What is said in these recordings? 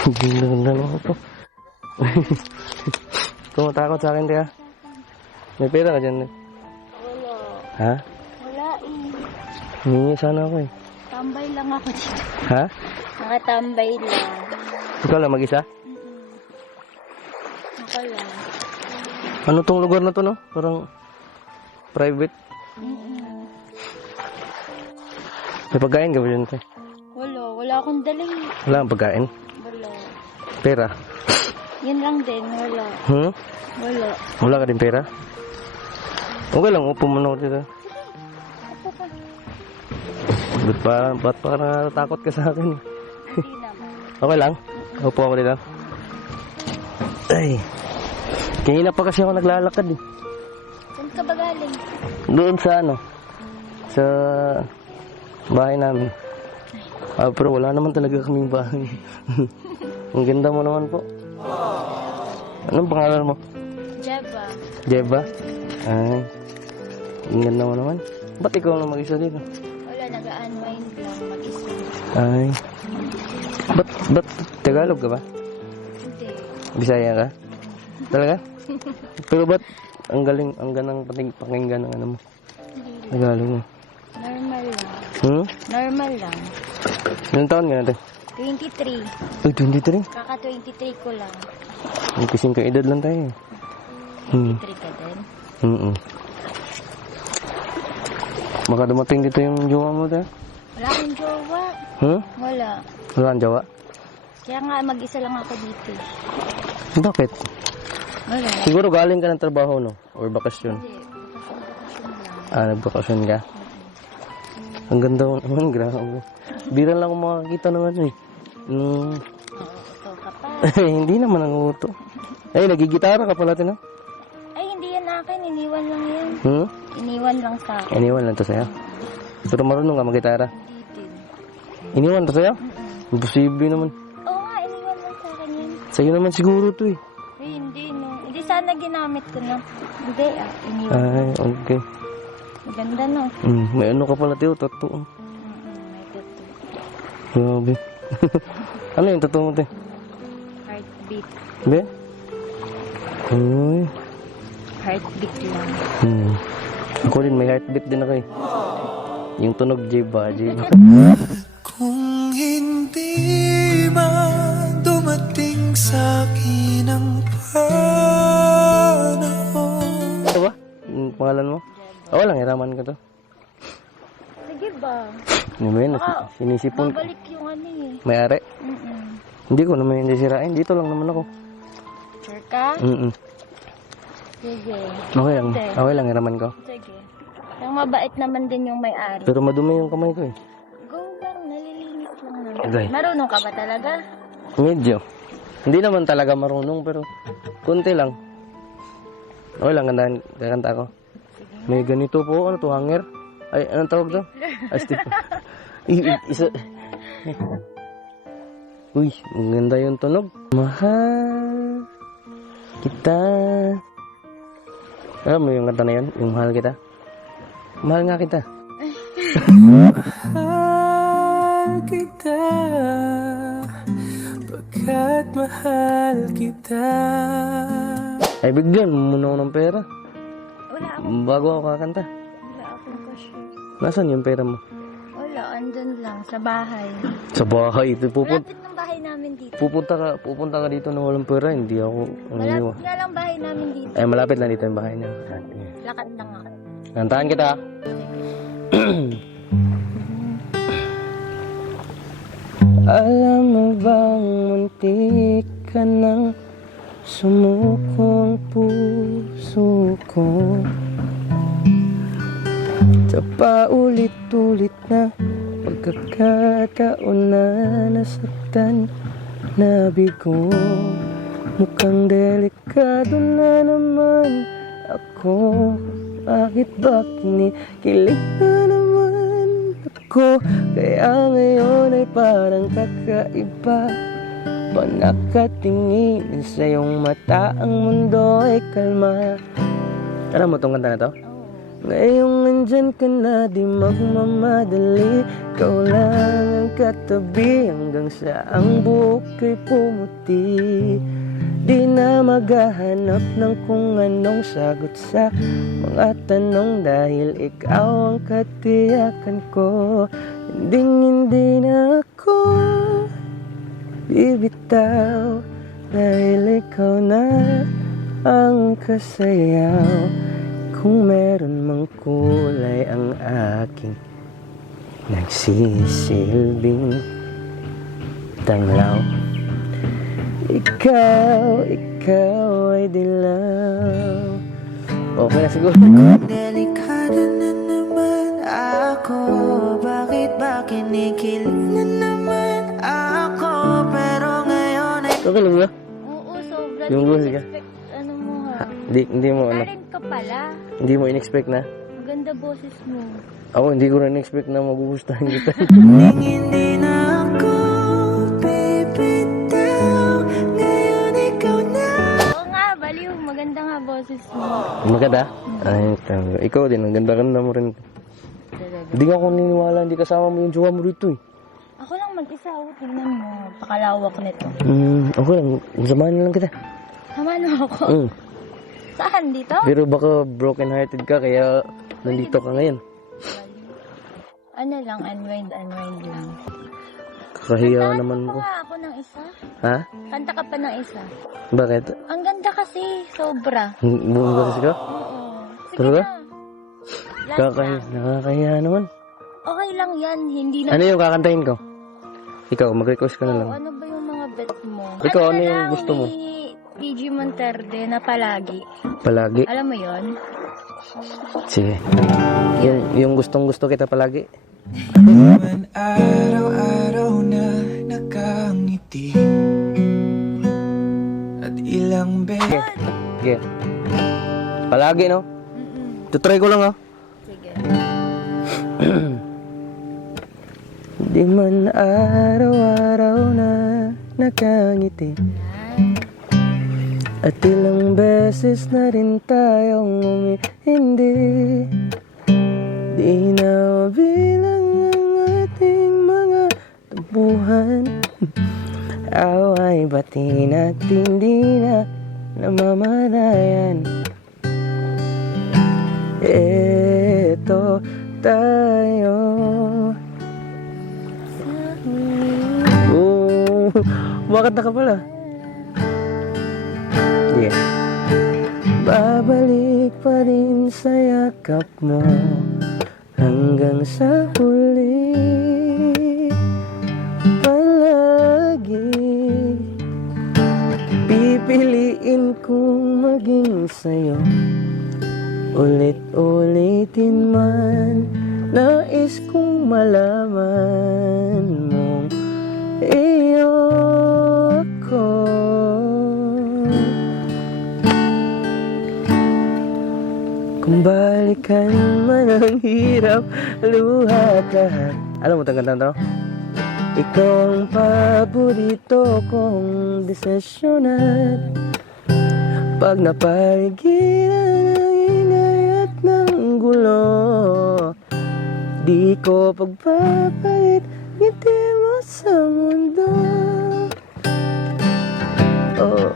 Ganda naman ito. Tumatakot sa akin, tiya. May pera ka dyan, eh. Wala. Ha? Wala eh. Hingi sana ako, eh. Tambay lang ako dito. Ha? Nakatambay lang. Ikaw lang mag-isa? Ako lang. Ano tong lugar na to, no? Parang private. May pagkain ka ba dyan, te? Wala. Wala akong daling. Wala kang pagkain? Wala. Pera? Yan lang din. Wala. Wala. Wala ka din pera? Okay lang, upo muna ako dito. Ba't pa natatakot ka sa akin? Hindi naman. Okay lang? Upo ako dito. Ay. Kanina pa kasi ako naglalakad, eh. Saan ka ba galing? Doon sa ano? Sa bahay namin. Pero wala naman talaga kaming bahay. Ang ganda mo naman po. Anong pangalan mo? Jeba. Jeba? Ay. Ang ganda mo naman. Ba't ikaw lang mag-isa dito? Wala. Nag-unwind lang. Mag-isa. Ay. Ba't Tagalog ka ba? Hindi. Bisaya ka? Talaga? Pero ba't ang galing, ang ganang pakinggan ng ano mo? Hindi lang. Tagalog mo. Normal lang. Normal lang. Ilang taon ka natin? 23. Ay, 23? Kaka 23 ko lang. May kasing ka-edad lang tayo, eh. 23 ka din? Baka dumating dito yung jowa mo, tayo. Wala akong jowa. Wala. Wala kang jowa? Kaya nga mag-isa lang ako dito. Bakit? Wala. Siguro galing ka ng trabaho, no? Or bakasyon? Hindi. Bakasyon lang. Nagbakasyon ka? Ang ganda mo naman, grabe. Bira lang ako makakita naman, eh. Oo, ikaw ka pa. Hindi naman ang uto. Ay, nagigitara ka pala, tina. Ay, hindi yan akin. Iniwan lang yan. Iniwan lang sa akin. Iniwan lang to sa'yo. Pero marunong ka magitara. Hindi din. Iniwan to sa'yo? Imposible naman. Oo nga, iniwan lang sa akin yan. Sa'yo naman siguro to, eh. Ay, hindi no. Hindi sana ginamit ko na. Hindi iniwan. Ay, okay. Maganda no. May ano ka pala, tiyo, totoo. May tattoo. Grabe. Ano yung totoo mo, te? Heartbeat. Be? Ay. Heartbeat lang. Ako din, may heartbeat din ako, eh. Yung tunog, Jeba. Kung hindi man dumating sa'kin ang panahon. Ano ba? Yung pangalan mo? Walang hiraman ka to. Sige ba? Ano ba yun? Sinisipon. Babalik yung ano eh. May-ari? Hindi ko naman hindi sirain. Dito lang naman ako. Sure ka? Sige. Okay lang. Okay lang hiraman ko. Sige. Yung mabait naman din yung may-ari. Pero madumi yung kamay ko, eh. Go lang, nalilinis lang naman. Okay. Marunong ka ba talaga? Medyo. Hindi naman talaga marunong, pero kunti lang. Okay lang, kanta ako. May ganito po, ano to, hanger? Ay, anong tawag to? Ay, stick. Isa. Uy, ang ganda yung tunog. Mahal kita. Alam mo yung kanta na yun? Yung mahal kita? Mahal nga kita. Mahal kita, pagkat mahal kita. Ay, bigyan mo muna ako ng pera. Wala ako. Bago ako kakanta. Wala akong cashier. Nasaan yung pera mo? Wala, andun lang, sa bahay. Sa bahay. Malapit ng bahay namin dito. Pupunta ka dito na walang pera. Hindi ako. Malapit nga lang bahay namin dito. Ay, malapit lang dito yung bahay niya. Lakad lang ako. Kantahan kita. Alam mo bang muntik ka nang sumukong puso ko? Sa paulit-ulit na pagkakataon na nasaktan na bigo. Mukhang delikado na naman ako. Bakit ba kinikilig na naman ako? Kaya ngayon ay parang kakaiba. Pag nakatingin sa iyong mata, ang mundo ay kalma. Alam mo itong kanta na to? Ngayong nandyan ka na, di magmamadali. Ikaw lang ang katabi hanggang sa ang buhok ko'y pumuti. Di na maghahanap ng kung anong sagot sa mga tanong, dahil ikaw ang katiyakan ko. Hindi na ako bibitaw, dahil ikaw na ang kasayaw. Kung meron mang kulay ang aking nagsisilbing tanglaw, ikaw ay dilaw. Okay na siguro. Delikado na naman ako. Bakit ba kinikilig na naman ako? Pero ngayon ay Okay lang ba? Oo, sobra. Yung Di musika. expect, ano mo ha? Hindi mo ano. Talent ka pala. Hindi mo in-expect na. Maganda boses mo. Ako hindi ko rin expect na magugustuhan kita. hindi na ako bibitaw. Ngayon ikaw na. Oo nga, baliw. Maganda nga boses mo. Maganda? Ay, tama. Ikaw din, ang ganda-ganda mo rin. Talaga. Hindi nga ako niniwala, hindi kasama mo yung jowa mo dito eh. Ako lang mag-isa. Tingnan mo. Pakalawak nito. Okay lang, samahan na lang kita. Tama na ako. Saan? Dito? Pero baka broken hearted ka, kaya nandito ka ngayon. Ano lang, unwind lang. Kakahiya Kantahan naman mo ko. pa ako ng isa. Ha? Kanta ka pa ng isa. Bakit? Ang ganda kasi, sobra. Buong ba kasi ka? Oo. Sige Talaga? na. Last na. Nakakahiya naman. Okay lang yan, hindi na. Ano yung kakantahin ko? Ikaw, mag-request ka na lang. Ano ba yung mga bet mo? Ikaw, ano na yung lang gusto mo? ni PG Monterde na palagi. Palagi. Alam mo yon? Sige. Yung gustong-gusto kita palagi. naman araw-araw na nakangiti. At ilang beses Sige. Palagi, no? Tutry ko lang, ha? Sige. Di man araw-araw na nakangiti, at ilang beses na rin tayong umihindi. Di na mabilang ang ating mga tampuhan. Away batin at hindi na namamalayan. Eto tayo. Bakit ka pala? Yeah. Babalik pa rin sa yakap mo hanggang sa huli. Palagi pipiliin kong maging sa'yo. Ulit-ulitin man, nais kong malaman mong iyo ako. Kung balikan man ang hirap, luhat lahat. Alam mo itong kanta to? Ikaw ang paborito kong desisyon, at pag napaligiran ng ingay at ng gulo, di ko pagpapalit ngiti mo sa mundo. Oh.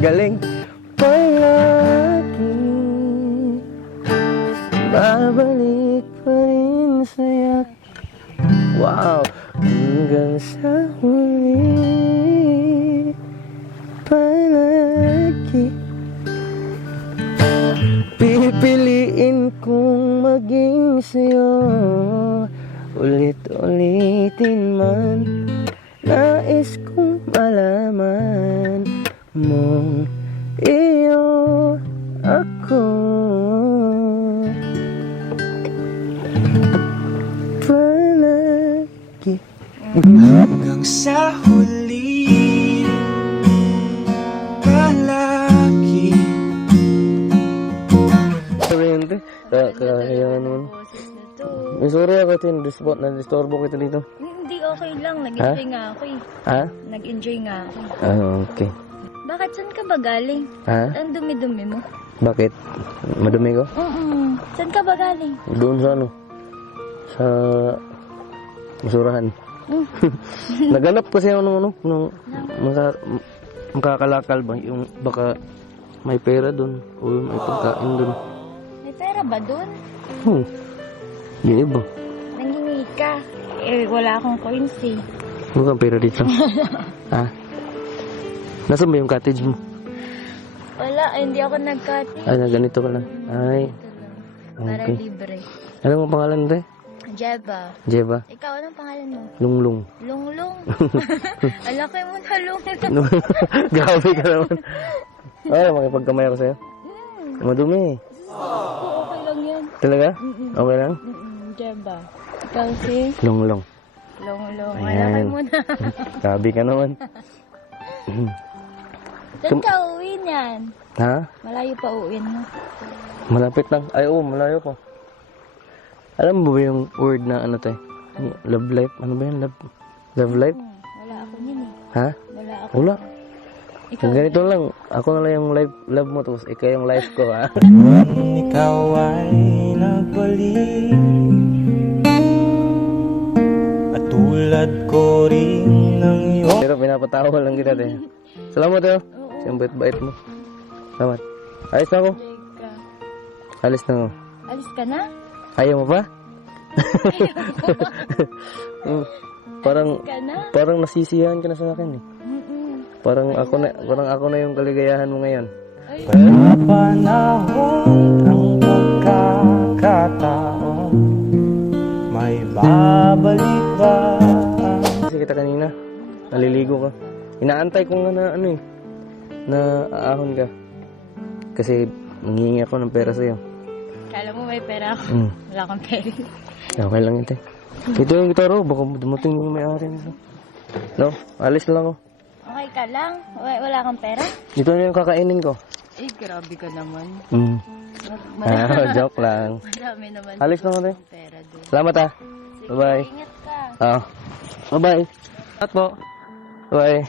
Galing. Palagi babalik pa rin sa'yo. Wow. Hanggang sa huli. Palagi pipiliin kong maging sa'yo. Ulit-ulitin man, nais kong malaman mong iyo ako. Palagi. hanggang sa huli. Palagi. Sorry yun, te. Kaya naman. Boses na to. Sorry ako, te. Na-disturbo kita dito. Hindi okay lang. Nag-enjoy nga ako eh. Ha? Nag-enjoy nga ako. Okay. Bakit saan ka ba galing? Ha? Ang dumi-dumi mo. Bakit? Madumi ko? Saan ka ba galing? Doon sa ano? Sa basurahan. Naganap kasi ako nung makakalakal ba? Yung baka may pera doon o may pagkain doon. May pera ba dun? Yun iba. Nangingi ka. Eh, wala akong coins eh. Huwag kang pera dito. Ha? Nasaan ba yung cottage mo? Wala, hindi ako nag-cut. Ay, na ganito ka lang. Ay, Para okay. libre. Ano mo pangalan tayo? Jeba. Jeba. Ikaw, anong pangalan mo? Lunglung. Lunglung. Alaki mo na lunglung. Grabe ka naman. Ay, makipagkamay ako sa'yo. Madumi. Okay lang yan. Talaga? Okay lang? Jeba. Ikaw si Lunglong. Lunglung. Ayan. Alaki mo na. Grabe ka naman. Saan ka uwi niyan? Ha? Malayo pa uwiin mo. Malapit lang. Ay, oo, malayo ko. Alam mo ba yung word na ano tayo? Love life? Ano ba yun? Love life? Wala ako niyan eh. Ha? Wala ako. Wala. Ikaw, Ganito lang. Ako na lang yung love mo, tapos ikaw yung life ko, ha? Ikaw ay nagbalik at tulad ko rin ng iyong Pero pinapatawa lang kita, te. Salamat, eh. Siyang bait-bait mo. Salamat. Alis na ako. Jeka. Alis na ako. Alis ka na? Ayaw mo pa? Parang Ka na? parang nasisiyahan ka na sa akin, eh. Parang ako na yung kaligayahan mo ngayon. Ay, panahon ang pagkakataon may babalik ba? Kasi kita kanina, naliligo ka. Inaantay ko nga na ano eh, na aahon ka. Kasi nangingi ako ng pera sa'yo. kala mo may pera ako. Wala akong pera. Okay lang ito. Ito yung gitaro, baka dumating yung may-ari nito. No, alis na lang ako. Okay ka lang? Wala kang pera? Ito na yung kakainin ko. Eh, grabe ka naman. Joke lang. Marami naman. Alis na ako, te. Pera doon. Salamat, ha. Sige, Bye-bye. ingat ka. Bye-bye. At po. Bye.